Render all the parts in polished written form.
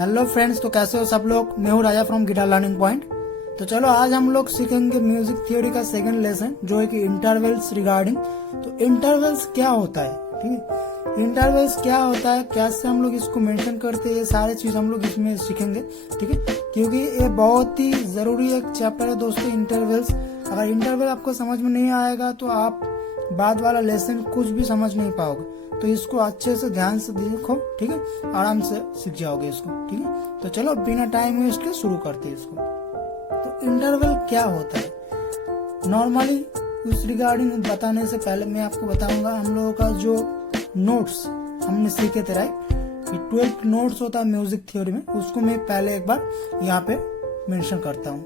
Hello friends, तो कैसे हो सब लोग। मैं हूँ राजा फ्रॉम गिटार लर्निंग पॉइंट। तो चलो आज हम लोग सीखेंगे म्यूजिक थ्योरी का सेकंड लेसन, जो है कि इंटरवल्स रिगार्डिंग। तो इंटरवल्स क्या होता है, ठीक है, इंटरवल्स क्या होता है, कैसे हम लोग इसको मेंशन करते हैं, ये सारे चीज हम लोग इसमें सीखेंगे, ठीक है। क्योंकि ये बहुत ही जरूरी एक चैप्टर है दोस्तों, इंटरवल्स। अगर इंटरवल आपको समझ में नहीं आएगा तो आप बाद वाला लेसन कुछ भी समझ नहीं पाओगे। तो इसको अच्छे से ध्यान से देखो, ठीक है, आराम से सीख जाओगे इसको, ठीक है। तो चलो बिना टाइम वेस्ट के शुरू करते हैं इसको। तो इंटरवल क्या होता है, नॉर्मली उस रिगार्डिंग बताने से पहले मैं आपको बताऊंगा हम लोगों का जो नोट्स हमने सीखे थे, राइट। 12 नोट्स होता है म्यूजिक थ्योरी में, उसको मैं पहले एक बार यहाँ पे मेंशन करता हूँ।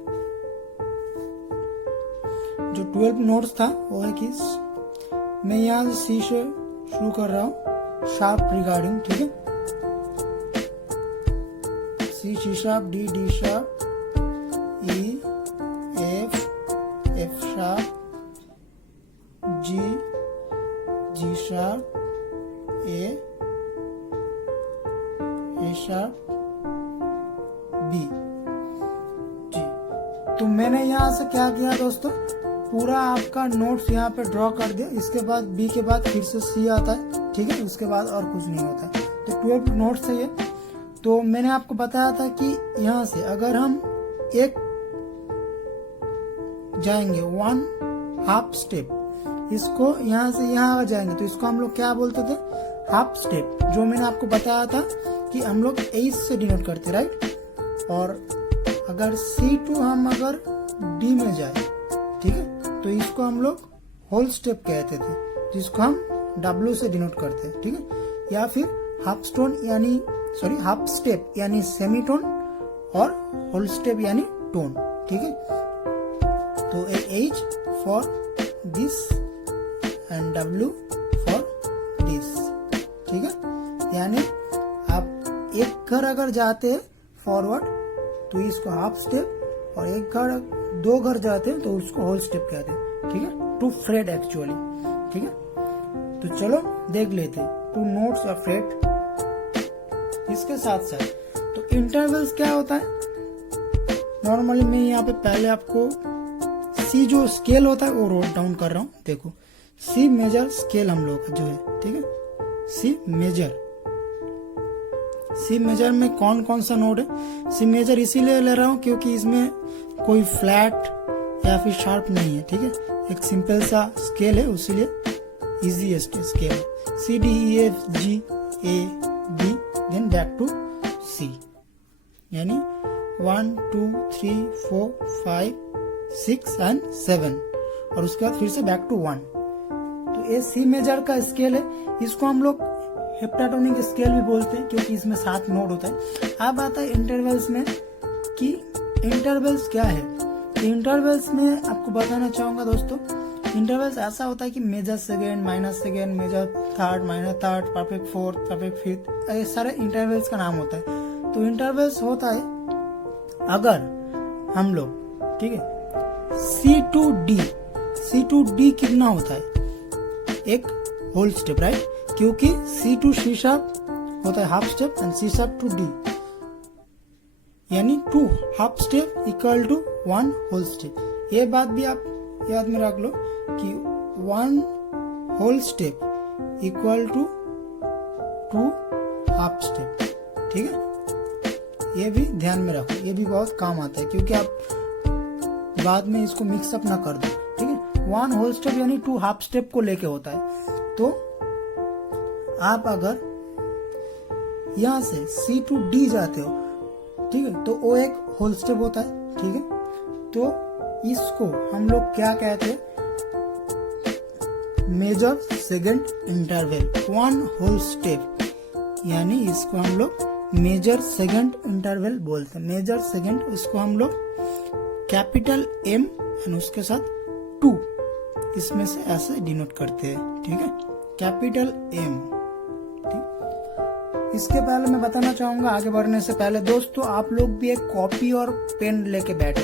जो 12 नोट्स था वो है कि मैं यहाँ से सी से शुरू कर रहा हूँ, शार्प रिगार्डिंग, ठीक है। C, C sharp, D, D sharp, E, F, F sharp, G, G sharp, A sharp, B, G. तो मैंने यहाँ से क्या किया दोस्तों, पूरा आपका नोट्स यहाँ पे ड्रॉ कर दिया। इसके बाद बी के बाद फिर से सी आता है, ठीक है, उसके बाद और कुछ नहीं होता है। तो 12 नोट्स है ये। तो मैंने आपको बताया था कि यहाँ से अगर हम एक जाएंगे 1 हाफ स्टेप, इसको यहाँ से यहाँ जाएंगे तो इसको हम लोग क्या बोलते थे, हाफ स्टेप। जो मैंने आपको बताया था कि हम लोग एच से डिनोट करते, राइट। और अगर C2 हम अगर D में जाए, ठीक है, तो इसको हम लोग होल स्टेप कहते थे, जिसको हम W से डिनोट करते हैं, ठीक है। या फिर हाफ स्टेप यानी सेमीटोन और होल स्टेप यानी टोन, ठीक है। तो H for this and W for this, ठीक है। यानी आप एक घर अगर जाते हैं फॉरवर्ड तो इसको हाफ स्टेप, और एक घर 2 घर जाते हैं तो उसको होल स्टेप कहते हैं, ठीक है। 2 फ्रेट एक्चुअली, ठीक है। तो चलो देख लेते हैं 2 नोट्स या फ्रेट। इसके साथ साथ तो इंटरवल्स क्या होता है, नॉर्मली मैं यहाँ पे पहले आपको सी जो स्केल होता है वो नोट डाउन कर रहा हूँ। देखो सी मेजर स्केल हम लोग का जो है, ठीक है, सी मेजर। सी मेजर में कौन कौन सा नोट है, सी मेजर इसीलिए ले रहा हूँ क्योंकि इसमें कोई फ्लैट या फिर शार्प नहीं है, ठीक है। एक सिंपल सा स्केल है, इसीलिए इजीएस्ट स्केल है। C, D, E, F, G, A, B, then back to C, यानी 1 2 3 4 5 6 एंड 7, और उसके बाद फिर से बैक टू 1। तो ये सी मेजर का स्केल है। इसको हम लोग हेप्टाटोनिक स्केल भी बोलते हैं क्योंकि इसमें 7 नोट होता है। अब आता है इंटरवल्स में कि इंटरवल्स क्या है। इंटरवल्स में आपको बताना चाहूंगा दोस्तों, इंटरवल्स ऐसा होता है कि major second, minor second, major third, minor third, perfect fourth, perfect fifth, ये सारे इंटरवल्स का नाम होता है। तो इंटरवल्स होता है अगर हम लोग, ठीक है, C2D कितना होता है, एक होल स्टेप, राइट। क्योंकि C2 C शार्प होता है half step and C sharp to D, यानी 2 half step equal to 1 whole step. ये बात भी आप याद में रख लो कि 1 whole step equal to 2 half step, ठीक है। ये भी ध्यान में रखो, ये भी बहुत काम आता है क्योंकि आप बाद में इसको मिक्सअप ना कर दो, ठीक है। 1 होल स्टेप यानी 2 हाफ स्टेप को लेके होता है। तो आप अगर यहां से C to D जाते हो, ठीक है, तो वो एक होल स्टेप होता है, ठीक है। तो इसको हम लोग क्या कहते हैं, major second interval, 1 whole step, यानी इसको हम लोग मेजर सेकंड इंटरवल बोलते हैं। मेजर सेकंड, इसको हम लोग कैपिटल M एंड उसके साथ 2 इसमें से ऐसे डिनोट करते हैं, ठीक है, कैपिटल M, ठीक। इसके पहले मैं बताना चाहूंगा, आगे बढ़ने से पहले दोस्तों, आप लोग भी एक कॉपी और पेन लेके बैठे,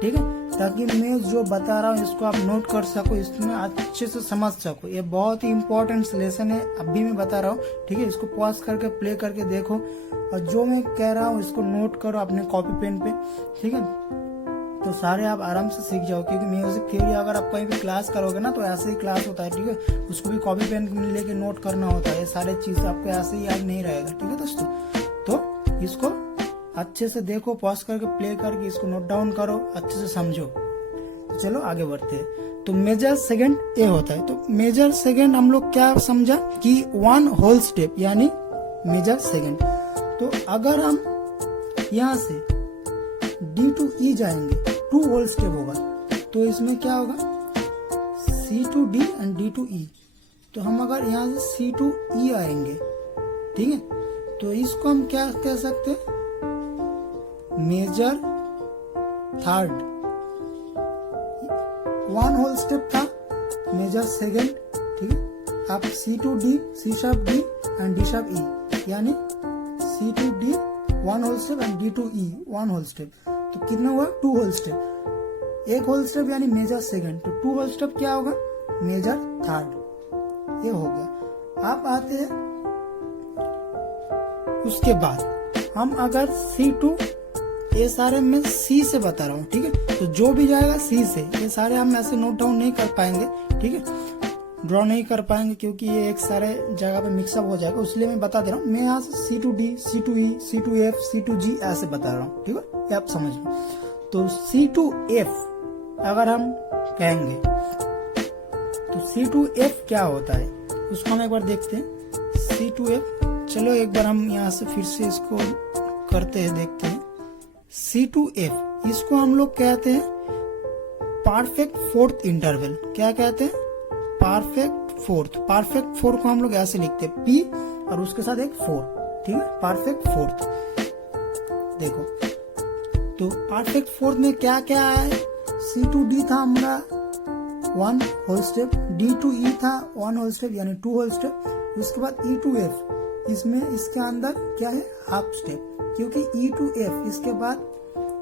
ठीक है। ताकि मैं जो बता रहा हूँ इसको आप नोट कर सको, इसमें अच्छे से समझ सको। ये बहुत ही इंपॉर्टेंट लेसन है, अभी मैं बता रहा हूँ, ठीक है। इसको पॉज करके प्ले करके देखो और जो मैं कह रहा हूँ इसको नोट करो अपने कॉपी पेन पे, ठीक है। तो सारे आप आराम से सीख जाओ, क्योंकि म्यूजिक थ्योरी अगर आप कहीं भी क्लास करोगे ना तो ऐसे ही क्लास होता है, ठीक है। उसको भी कॉपी पेन लेके नोट करना होता है, ये सारे चीज आपको ऐसे ही याद नहीं रहेगा, ठीक है दोस्तों। तो इसको अच्छे से देखो, पॉज करके प्ले करके इसको नोट डाउन करो, अच्छे से समझो। तो चलो आगे बढ़ते हैं। तो मेजर सेकंड ए होता है। तो मेजर सेकंड हम लोग क्या समझा कि 1 होल स्टेप यानी मेजर सेकंड। तो अगर हम यहाँ से D to E जाएंगे, 2 होल स्टेप होगा, तो इसमें क्या होगा C to D and D to E। तो हम अगर यहाँ से C to E आएंगे, ठीक है, तो इसको हम क्या कह सकते हैं, मेजर थर्ड। 1 होल स्टेप था मेजर सेकंड, ठीक है। आप C to D, C sharp D and D sharp E, यानी C to D 1 whole step and D to E 1 whole step. तो कितना हुआ 2 होल स्टेप। 1 होल स्टेप यानी major second, तो 2 होल स्टेप क्या होगा मेजर थर्ड। ये हो गया। आप आते हैं उसके बाद हम अगर C2, ये सारे मैं C से बता रहा हूँ, ठीक है। तो जो भी जाएगा C से, ये सारे हम ऐसे नोट डाउन नहीं कर पाएंगे, ठीक है, ड्रॉ नहीं कर पाएंगे, क्योंकि ये एक सारे जगह पे मिक्सअप हो जाएगा, इसलिए मैं बता दे रहा हूँ। मैं यहाँ से C to D, C to E, C to F, C to G ऐसे बता रहा हूँ, ठीक है, ये आप समझ लो। तो C to F अगर हम कहेंगे तो C to F क्या होता है उसको हम एक बार देखते हैं। C to F, चलो एक बार हम यहाँ से फिर से इसको करते हैं, देखते हैं। C to F इसको हम लोग कहते हैं परफेक्ट फोर्थ इंटरवल। क्या कहते हैं, परफेक्ट फोर्थ। परफेक्ट फोर्थ को हम लोग ऐसे लिखते हैं P और उसके साथ एक 4, ठीक है, परफेक्ट फोर्थ। देखो तो परफेक्ट फोर्थ में क्या क्या है, C to D था हमारा 1 whole step, D to E था 1 होल स्टेप यानी 2 होल स्टेप। उसके बाद E to F, इसमें इसके अंदर क्या है हाफ स्टेप, क्योंकि E to F इसके बाद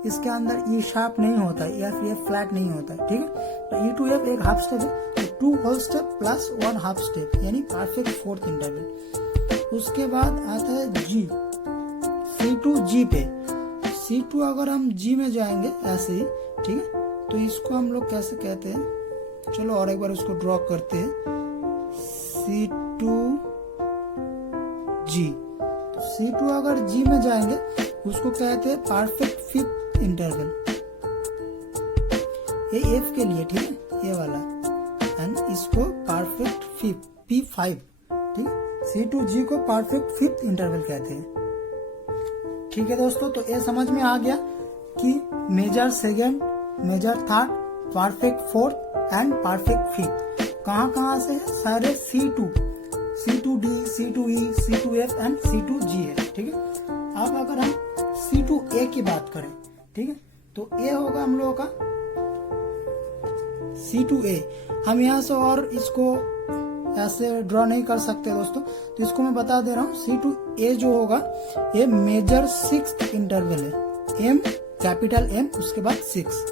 इसके अंदर E शार्प नहीं होता है या फिर फ्लैट नहीं होता है, ठीक है। तो E to F एक हाफ स्टेप है, तो 2 whole step plus 1 half step यानी परफेक्ट फोर्थ इंटरवल। उसके बाद आता है G, C to G पे। C to अगर हम G में जाएंगे ऐसे ही, ठीक है, तो इसको हम लोग कैसे कहते हैं, चलो और एक बार उसको ड्रॉ करते हैं। C to G, तो C to अगर G में जाएंगे उसको कहते हैं परफेक्ट फिफ्थ इंटरवल। ये F के लिए, ठीक है, ये वाला, एंड इसको परफेक्ट फिफ्थ P5, ठीक है। C to G को परफेक्ट फिफ्थ इंटरवल कहते हैं, ठीक है दोस्तों। तो ये समझ में आ गया कि major second, major third, perfect fourth and perfect fifth कहाँ से है, सारे C to D, C to E, C to F and C to G है, ठीक है। अब अगर हम C to A की बात करें, ठीक है, तो A होगा हम लोगों का C to A। हम यहाँ से और इसको ऐसे ड्रॉ नहीं कर सकते दोस्तों, तो इसको मैं बता दे रहा हूँ। C to A जो होगा ये मेजर 6th इंटरवल है, M कैपिटल M उसके बाद 6,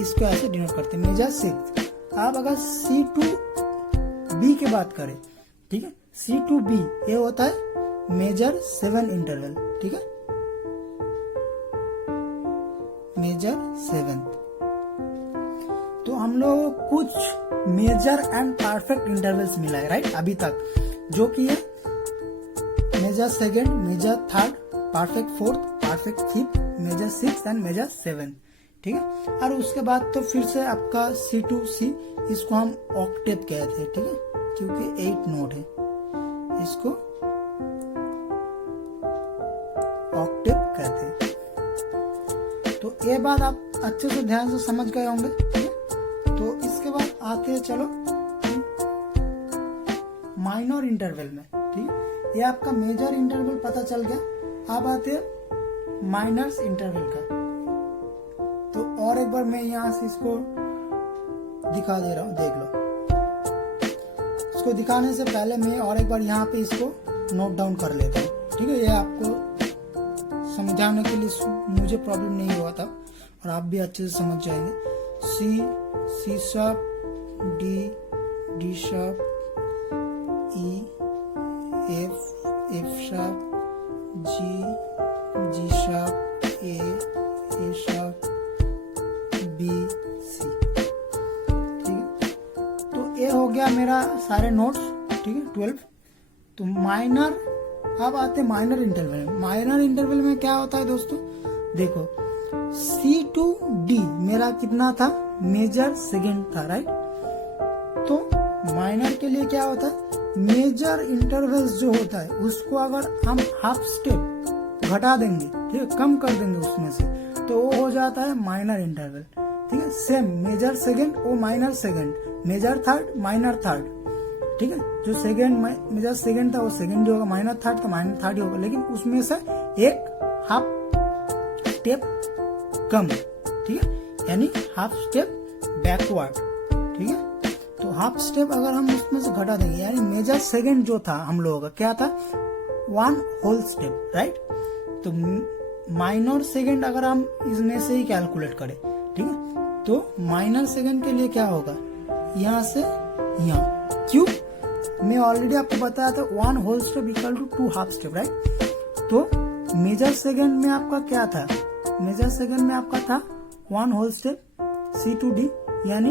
इसको ऐसे डिनोट करते हैं मेजर 6। आप अगर C to B की बात करें, ठीक है, C to B ये होता है मेजर 7 इंटरवल, ठीक है, मेजर 7। तो हम लोग कुछ मेजर एंड परफेक्ट इंटरवल्स मिला है, राइट, अभी तक, जो कि है major second, major third, perfect fourth, perfect fifth, major 6 and major 7, ठीक है। और उसके बाद तो फिर से आपका C to C, इसको हम ऑक्टेव कहते हैं, ठीक है, क्योंकि 8 नोट है, इसको ऑक्टेव कहते हैं। तो ये बात आप अच्छे से ध्यान से समझ गए होंगे, ठीक है। तो इसके बाद आते हैं चलो माइनर इंटरवल में, ठीक है। ये आपका मेजर इंटरवल पता चल गया, अब आते हैं माइनर्स इंटरवल का। तो और एक बार मैं यहाँ से इसको दिखा दे रहा हूँ, देख लो। इसको दिखाने से पहले मैं और एक बार यहाँ पे इसको नोट डाउन कर लेता हूँ, ठीक है। ये आपको समझाने के लिए मुझे प्रॉब्लम नहीं हुआ था और आप भी अच्छे से समझ जाएंगे। C, C sharp, D, D sharp, E, F, F sharp, G, G sharp, A sharp, B, C. ठीक है, तो ये हो गया मेरा सारे नोट्स। ठीक है 12। तो माइनर, अब आते माइनर इंटरवल में। माइनर इंटरवल में क्या होता है दोस्तों, देखो C to D मेरा कितना था, मेजर सेकेंड था, राइट। तो माइनर के लिए क्या होता है, मेजर इंटरवल्स जो होता है उसको अगर हम हाफ स्टेप घटा देंगे, ठीक है, कम कर देंगे उसमें से, तो वो हो जाता है माइनर इंटरवल। ठीक है, सेम मेजर सेकेंड वो minor second, major third minor third. ठीक है, जो सेकेंड मेजर सेकेंड था वो सेकेंड ही होगा, माइनर थर्ड तो माइनर थर्ड ही होगा, लेकिन उसमें से एक हाफ स्टेप कम। ठीक है, यानी हाफ स्टेप बैकवर्ड। ठीक है, तो हाफ स्टेप अगर हम उसमें से घटा देंगे, यानी मेजर सेकेंड जो था हम लोगों का क्या था, 1 होल स्टेप, राइट। तो माइनर सेकेंड अगर हम इसमें से ही कैलकुलेट करें, ठीक है, तो माइनर सेकेंड के लिए क्या होगा, यहाँ से यहाँ, क्यों, मैं ऑलरेडी आपको बताया था 1 whole step equal to 2 half step, right. तो मेजर सेकेंड में आपका क्या था, मेजर सेकेंड में आपका था 1 whole step C to D, यानी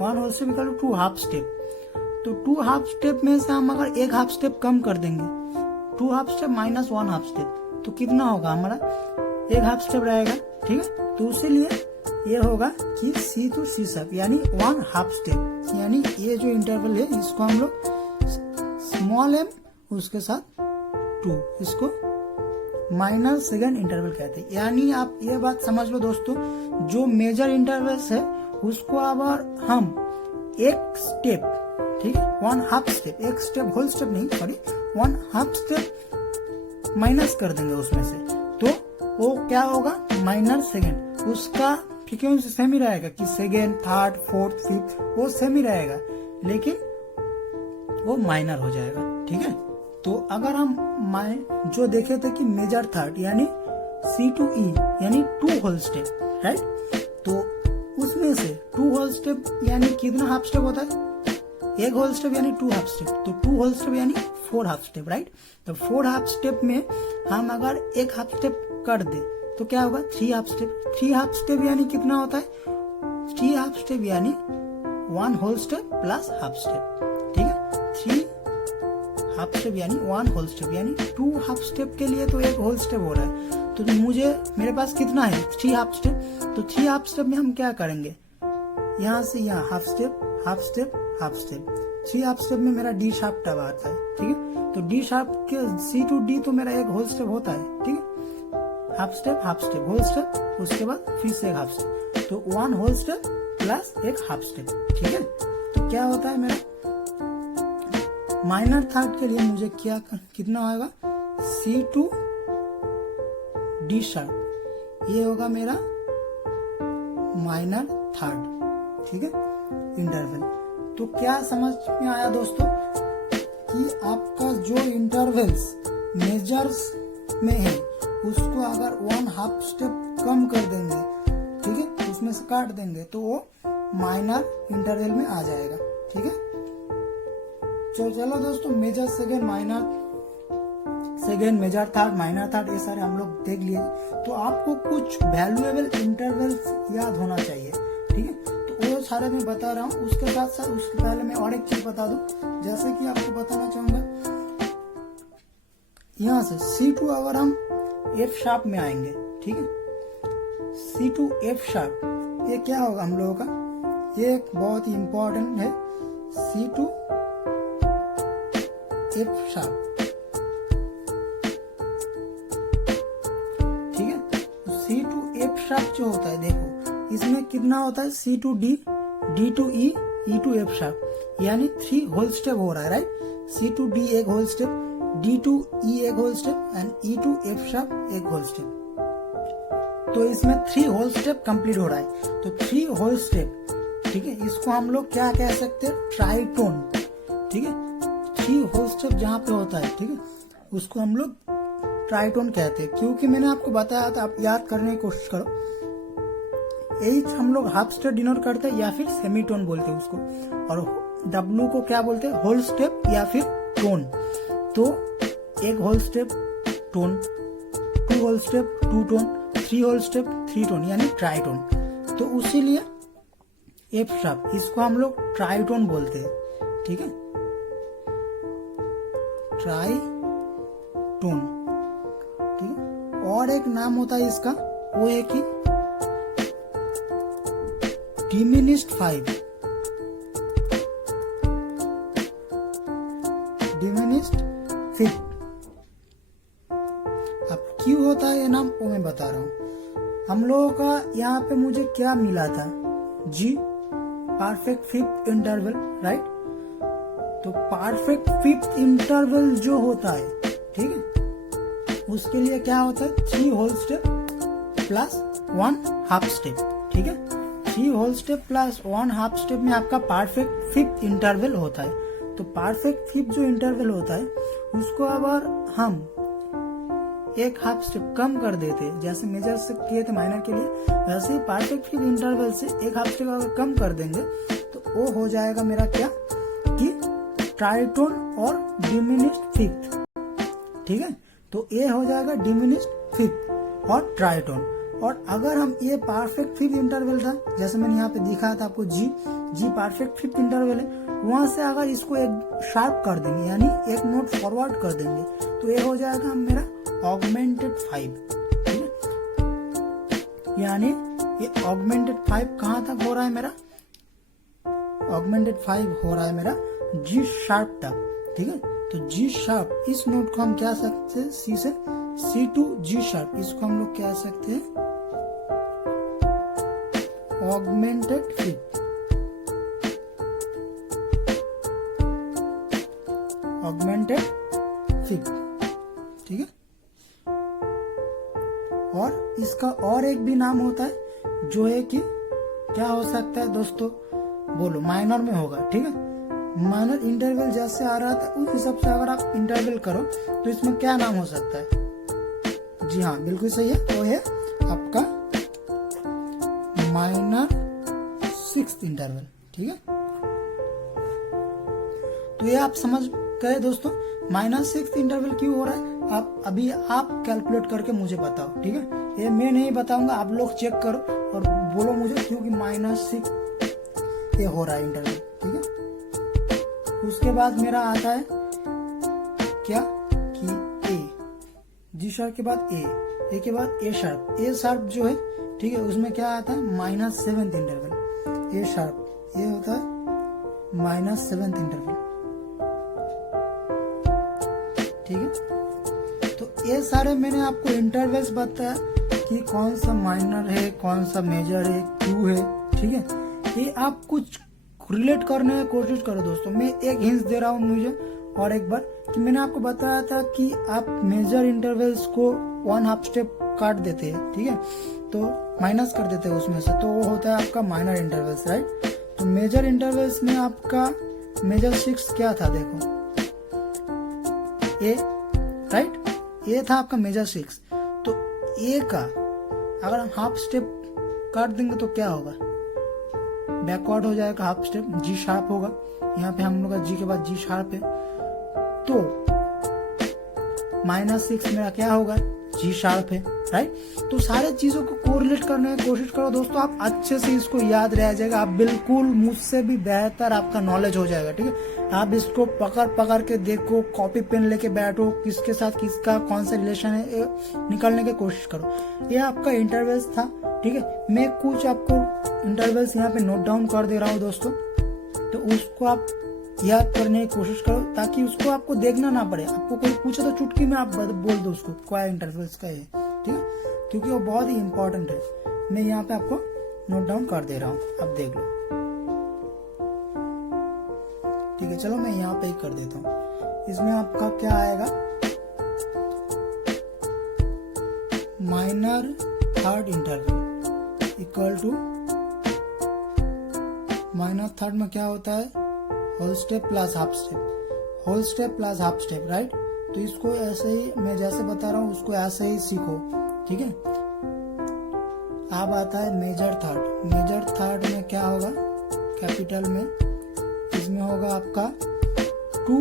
1 whole step equal to 2 half step. तो 2 हाफ स्टेप में से हम अगर एक हाफ स्टेप कम कर देंगे, 2 half step minus 1 half step, तो कितना होगा हमारा, एक हाफ स्टेप रहेगा। ठीक है, तो इसीलिए ये होगा कि C to C sharp यानी 1 हाफ स्टेप, यानी ये जो इंटरवल है इसको हम लोग स्मॉल m उसके साथ 2, इसको माइनर सेकेंड इंटरवल कहते हैं। यानी आप ये बात समझ लो दोस्तों, जो मेजर इंटरवल्स है उसको अगर हम एक स्टेप, ठीक है, 1 हाफ स्टेप, एक स्टेप होल स्टेप नहीं, सॉरी 1 हाफ स्टेप माइनस कर देंगे उसमें से, तो वो क्या होगा, माइनर सेकेंड। उसका फ्रीक्वेंसी सेम ही रहेगा कि सेकेंड, थर्ड, फोर्थ, फिफ्थ, वो सेम ही रहेगा, लेकिन वो माइनर हो जाएगा। ठीक है, तो अगर हम जो देखे थे कि मेजर थर्ड यानी C to E यानी 2 होल स्टेप, राइट, तो उसमें से 2 होल स्टेप यानी कितना हाफ स्टेप होता है, एक होल स्टेप यानी 2 हाफ स्टेप, तो 2 होल स्टेप यानी 4 हाफ स्टेप, राइट। तो 4 हाफ स्टेप में हम अगर एक हाफ स्टेप कर दे तो क्या होगा, 3 हाफ स्टेप। 3 हाफ स्टेप यानी कितना होता है, 3 हाफ स्टेप यानी 1 whole step plus half step. ठीक है, 3 हाफ स्टेप यानी 1 होल स्टेप, यानी 2 हाफ स्टेप के लिए तो एक होल स्टेप हो रहा है। तो मेरे पास कितना है, 3 हाफ स्टेप। तो 3 हाफ स्टेप में हम क्या करेंगे, यहाँ से यहाँ half step, half step, half step. 3 half step में मेरा डी शार्प टब आता है। ठीक है, तो डी शार्प के C to D तो मेरा एक होल स्टेप होता है। ठीक है, हाफ स्टेप, होल स्टेप, उसके बाद फिर से एक हाफ स्टेप, तो 1 होल स्टेप प्लस एक हाफ स्टेप। ठीक है, तो क्या होता है मेरा माइनर थर्ड के लिए मुझे कितना होगा, C to D शार्प, ये होगा मेरा माइनर थर्ड। ठीक है, इंटरवल। तो क्या समझ में आया दोस्तों कि आपका जो इंटरवल्स मेजर्स में है उसको अगर 1 हाफ स्टेप कम कर देंगे, ठीक है, उसमें से काट देंगे, तो वो माइनर इंटरवल में आ जाएगा। ठीक है, चलो दोस्तों, major second, minor second, major third, minor third, ये सारे हम लोग देख लिए। तो आपको कुछ वैल्यूएबल इंटरवल्स याद होना चाहिए। ठीक है, तो वो सारे मैं बता रहा हूँ। उसके साथ साथ उसके पहले मैं और एक चीज बता दूं, जैसे कि आपको बताना चाहूंगा, यहाँ से C to अगर हम F शार्प में आएंगे, ठीक है, C to F शार्प, ये क्या होगा हम लोगों का, ये एक बहुत ही इंपॉर्टेंट है, C to F शार्प। ठीक है, तो C to F शार्प जो होता है, देखो इसमें कितना होता है, C to D, D to E, E to F sharp, यानी 3 होल स्टेप हो रहा है, राइट। C to D एक whole step, D to E एक whole step and E to F sharp एक होल स्टेप। तो इसमें 3 होल स्टेप कंप्लीट हो रहा है। तो 3 होल स्टेप, ठीक है, इसको हम लोग क्या कह सकते हैं, ट्राइटोन। ठीक है, 3 होल स्टेप जहाँ पे होता है, ठीक है, उसको हम लोग ट्राइटोन कहते हैं। क्योंकि मैंने आपको बताया था, आप याद करने की कोशिश करो, एच हम लोग हाफ स्टेप डिनोट करते हैं या फिर सेमीटोन बोलते हैं उसको, और डब्ल्यू को क्या बोलते हैं, होल स्टेप या फिर टोन। तो एक whole step tone, 2 whole step 2 tone, 3 whole step 3 tone यानी ट्राइटोन। तो उसीलिए एफ शार्प इसको हम लोग ट्राइटोन बोलते हैं, ठीक है, ट्राइटोन, ठीक है। और एक नाम होता है इसका, वो है कि डिमिनिश्ड 5, डिमिनिश्ड 5। अब क्यों होता है ये नाम वो मैं बता रहा हूं। हम लोगों का यहाँ पे मुझे क्या मिला था, जी परफेक्ट फिफ्थ इंटरवल, राइट। तो परफेक्ट फिफ्थ इंटरवल जो होता है, ठीक है, उसके लिए क्या होता है, 3 whole step plus 1 half step, ठीक है। 3 whole step plus 1 half step में आपका परफेक्ट फिफ्थ इंटरवल होता है। तो परफेक्ट फिफ्थ जो इंटरवल होता है उसको अगर हम एक हाफ स्टेप कम कर देते, जैसे मेजर से किए थे माइनर के लिए, वैसे ही परफेक्ट फिफ्थ इंटरवल से एक हाफ स्टेप अगर कम कर देंगे तो वो हो जाएगा मेरा क्या, कि ट्राइटोन और डिमिनिश्ड फिफ्थ, ठीक है। तो ये हो जाएगा डिमिनिश्ड फिफ्थ और ट्राइटोन। और अगर हम ये परफेक्ट फिफ्थ इंटरवल था, जैसे मैंने यहाँ पे दिखाया था आपको, जी परफेक्ट फिफ्थ इंटरवल है, वहां से अगर इसको एक शार्प कर देंगे यानी एक नोट फॉरवर्ड कर देंगे तो ये हो जाएगा मेरा ऑगमेंटेड 5, ठीक है। यानी ये ऑगमेंटेड 5 कहाँ तक हो रहा है मेरा, ऑगमेंटेड 5 हो रहा है मेरा जी शार्प तक, ठीक है। तो जी शार्प इस नोट को हम क्या सकते हैं, सी से सी टू जी शार्प, इसको हम लोग क्या सकते हैं, ऑगमेंटेड फिफ्थ, ऑगमेंटेड फिफ्थ, ठीक है। और इसका और एक भी नाम होता है जो है कि क्या हो सकता है दोस्तों, बोलो, माइनर में होगा, ठीक है। माइनर इंटरवल जैसे आ रहा था उस हिसाब से अगर आप इंटरवल करो तो इसमें क्या नाम हो सकता है, जी हाँ बिल्कुल सही है, वो है आपका माइनर 6th इंटरवल, ठीक है। तो ये आप समझ गए दोस्तों, माइनर 6th इंटरवल क्यों हो रहा है, आप अभी आप कैलकुलेट करके मुझे बताओ, ठीक है। ये मैं नहीं बताऊंगा, आप लोग चेक करो और बोलो मुझे क्योंकि -6 ये हो रहा है इंटरवल, ठीक है। उसके बाद मेरा आता है क्या, कि ए, जी शार्प के बाद ए के बाद ए शार्प जो है, ठीक है, उसमें क्या आता है, -7th इंटरवल, ए शार्प, ये होता है -7th इंटरवल, ठीक है। तो ये सारे मैंने आपको इंटरवल्स बताया कि कौन सा माइनर है, कौन सा मेजर है, क्यों है, ठीक है। ये आप कुछ रिलेट करने की कोशिश करो दोस्तों। मैं एक हिंट दे रहा हूँ मुझे और एक बार, कि मैंने आपको बताया था कि आप मेजर इंटरवल्स को 1 हाफ स्टेप काट देते हैं, ठीक है, तो माइनस कर देते हैं उसमें से, तो वो होता है आपका माइनर इंटरवल्स, राइट। तो मेजर इंटरवल्स में आपका मेजर 6 क्या था, देखो ए, राइट, ए था आपका मेजर 6। तो ए का अगर हम हाफ स्टेप काट देंगे तो क्या होगा, बैकवर्ड हो जाएगा हाफ स्टेप, जी शार्प होगा, यहाँ पे हम लोग का जी के बाद जी शार्प है, तो -6 मेरा क्या होगा, जी शार्प है, राइट। तो सारे चीजों को कोरिलेट करने की कोशिश करो दोस्तों, आप अच्छे से इसको याद रह जाएगा, आप बिल्कुल मुझसे भी बेहतर आपका नॉलेज हो जाएगा, ठीक है। आप इसको पकड़ के देखो, कॉपी पेन लेके बैठो, किसके साथ किसका कौन सा रिलेशन है निकालने की कोशिश करो। ये आपका इंटरवल्स था, ठीक है। मैं कुछ आपको इंटरवल्स यहाँ पे नोट डाउन कर दे रहा हूँ दोस्तों, तो उसको आप याद करने की कोशिश करो ताकि उसको आपको देखना ना पड़े। आपको कोई पूछे तो चुटकी में आप बोल दो उसको क्या इंटरवल्स का है, ठीक है, क्योंकि वो बहुत ही इंपॉर्टेंट है। मैं यहाँ पे आपको नोट डाउन कर दे रहा हूँ, आप देख लो, ठीक है। चलो मैं यहाँ पे ही कर देता हूँ। इसमें आपका क्या आएगा, minor 3rd interval equal to minor 3rd में क्या होता है, whole step plus half step, whole step plus half step, right. तो इसको ऐसे ही मैं जैसे बता रहा हूँ उसको ऐसे ही सीखो, ठीक है। अब आता है मेजर थर्ड। मेजर थर्ड में क्या होगा, कैपिटल में इसमें होगा आपका 2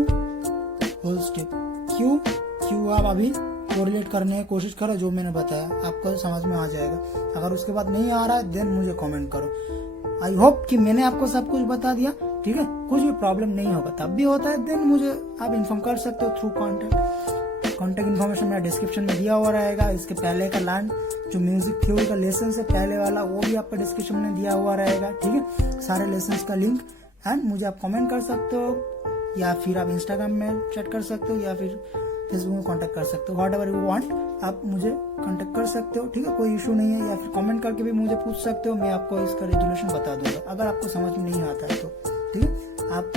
होल स्टेप। क्यों आप अभी कोरिलेट करने की कोशिश करो, जो मैंने बताया आपको समझ में आ जाएगा। अगर उसके बाद नहीं आ रहा है देन मुझे कमेंट करो। आई होप कि मैंने आपको सब कुछ बता दिया, ठीक है। कुछ भी प्रॉब्लम नहीं होगा, तब भी होता है देन मुझे आप इन्फॉर्म कर सकते हो थ्रू कॉन्टेक्ट इन्फॉर्मेशन मेरा डिस्क्रिप्शन में दिया हुआ रहेगा। इसके पहले का लाइन जो म्यूजिक थ्योरी का लेसन है पहले वाला, वो भी आपका डिस्क्रिप्शन में दिया हुआ रहेगा, ठीक है। सारे लेसन का लिंक एंड मुझे आप कमेंट कर सकते हो, या फिर आप इंस्टाग्राम में चैट कर सकते हो, या फिर फेसबुक में कांटेक्ट कर सकते हो। व्हाटएवर यू वांट आप मुझे कांटेक्ट कर सकते हो, ठीक है, कोई इशू नहीं है। या फिर कमेंट करके भी मुझे पूछ सकते हो, मैं आपको इसका रेजोल्यूशन बता दूंगा अगर आपको समझ में नहीं आता है तो, ठीक है। आप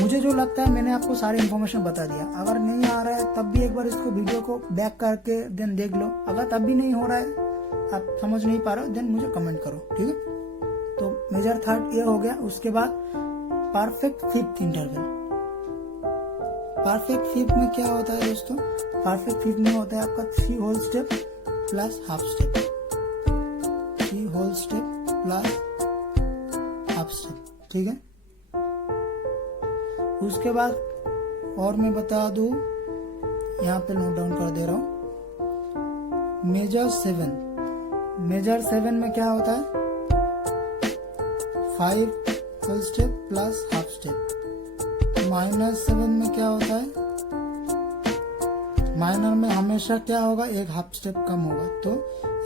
मुझे जो लगता है मैंने आपको सारी इन्फॉर्मेशन बता दिया। अगर नहीं आ रहा है तब भी एक बार इसको वीडियो को बैक करके देन देख लो। अगर तब भी नहीं हो रहा है, आप समझ नहीं पा रहे हो, देन मुझे कमेंट करो, ठीक है। तो मेजर थर्ड ये हो गया। उसके बाद perfect fifth interval. Perfect fifth में क्या होता है दोस्तों, परफेक्ट फिफ्थ में होता है आपका 3 whole step plus half step. 3 whole step plus half step, ठीक है। उसके बाद और मैं बता दूं, यहाँ पे नोट डाउन कर दे रहा हूं, मेजर 7। मेजर 7 में क्या होता है, 5 whole step plus half step. Minor 7 में क्या होता है, माइनर में हमेशा क्या होगा, एक हाफ स्टेप कम होगा। तो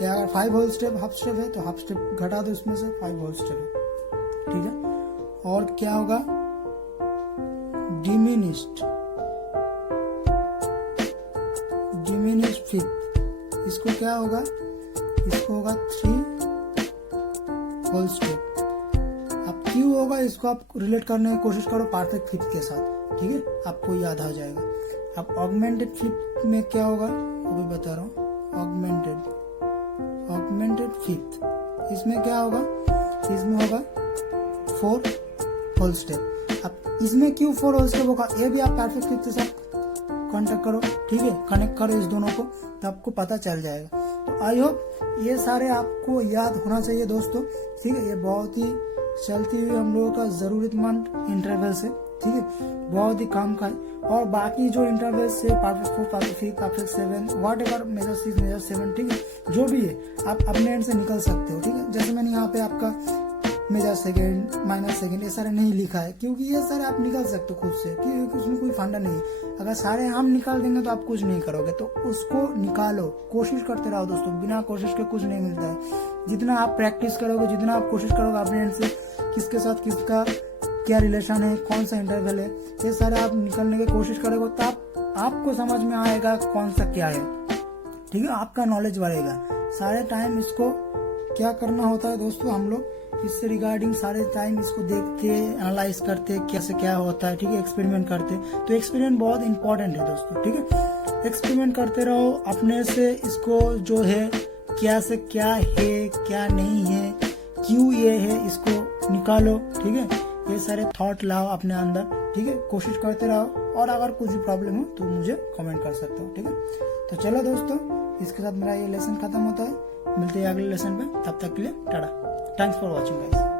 अगर 5 होल स्टेप हाफ स्टेप है तो हाफ स्टेप घटा दो इसमें से, 5 होल स्टेप है, ठीक है। और क्या होगा, डिमिनिश्ड फिफ्थ। इसको क्या होगा, इसको होगा 3 होल स्टेप। अब क्यों होगा, इसको आप रिलेट करने की कोशिश करो परफेक्ट फिफ्थ के साथ, ठीक है, आपको याद आ जाएगा। अब ऑगमेंटेड फिफ्थ में क्या होगा वो भी बता रहा हूँ। ऑगमेंटेड फिफ्थ, इसमें क्या होगा, इसमें होगा 4 होल स्टेप। अब इसमें क्यों 4 होल स्टेप होगा, ये भी आप परफेक्ट फिफ्थ के साथ कांटेक्ट करो, ठीक है, कनेक्ट करो इस दोनों को, तो आपको पता चल जाएगा। तो आई होप ये सारे आपको याद होना चाहिए दोस्तों, ठीक है। ये बहुत ही चलती हुई हम लोगों का जरूरतमंद इंटरवल्स है, ठीक है, बहुत ही काम का है। और बाकी जो इंटरवल्स है perfect 4, perfect 5, perfect 7, whatever, major 6, major 7, ठीक है, जो भी है आप अपने एंड से निकल सकते हो, ठीक है। जैसे मैंने यहाँ पे आपका मेजर सेकेंड, माइनर सेकेंड ये सारे नहीं लिखा है, क्योंकि ये सारे आप निकाल सकते हो खुद से, क्योंकि उसमें कोई फंडा नहीं है। अगर सारे हम निकाल देंगे तो आप कुछ नहीं करोगे, तो उसको निकालो, कोशिश करते रहो दोस्तों, बिना कोशिश के कुछ नहीं मिलता है। जितना आप प्रैक्टिस करोगे, जितना आप कोशिश करोगे अपने एंड से, किसके साथ किसका क्या रिलेशन है, कौन सा इंटरवल है, ये सारे आप निकलने की कोशिश करोगे, तब आपको समझ में आएगा कौन सा क्या है, ठीक है, आपका नॉलेज बढ़ेगा। सारे टाइम इसको क्या करना होता है दोस्तों, हम लोग इससे रिगार्डिंग सारे टाइम इसको देखते, एनालाइज करते, कैसे क्या होता है, ठीक है, एक्सपेरिमेंट करते। तो एक्सपेरिमेंट बहुत इंपॉर्टेंट है दोस्तों, ठीक है। एक्सपेरिमेंट करते रहो अपने से, इसको जो है क्या से क्या है, क्या नहीं है, क्यों ये है, इसको निकालो, ठीक है। ये सारे थॉट लाओ अपने अंदर, ठीक है, कोशिश करते रहो। और अगर कुछ भी प्रॉब्लम हो तो मुझे कमेंट कर सकते हो, ठीक है। तो चलो दोस्तों, इसके साथ मेरा ये लेसन खत्म होता है, मिलते हैं अगले लेसन पे, तब तक के लिए Tata. Thanks for watching guys.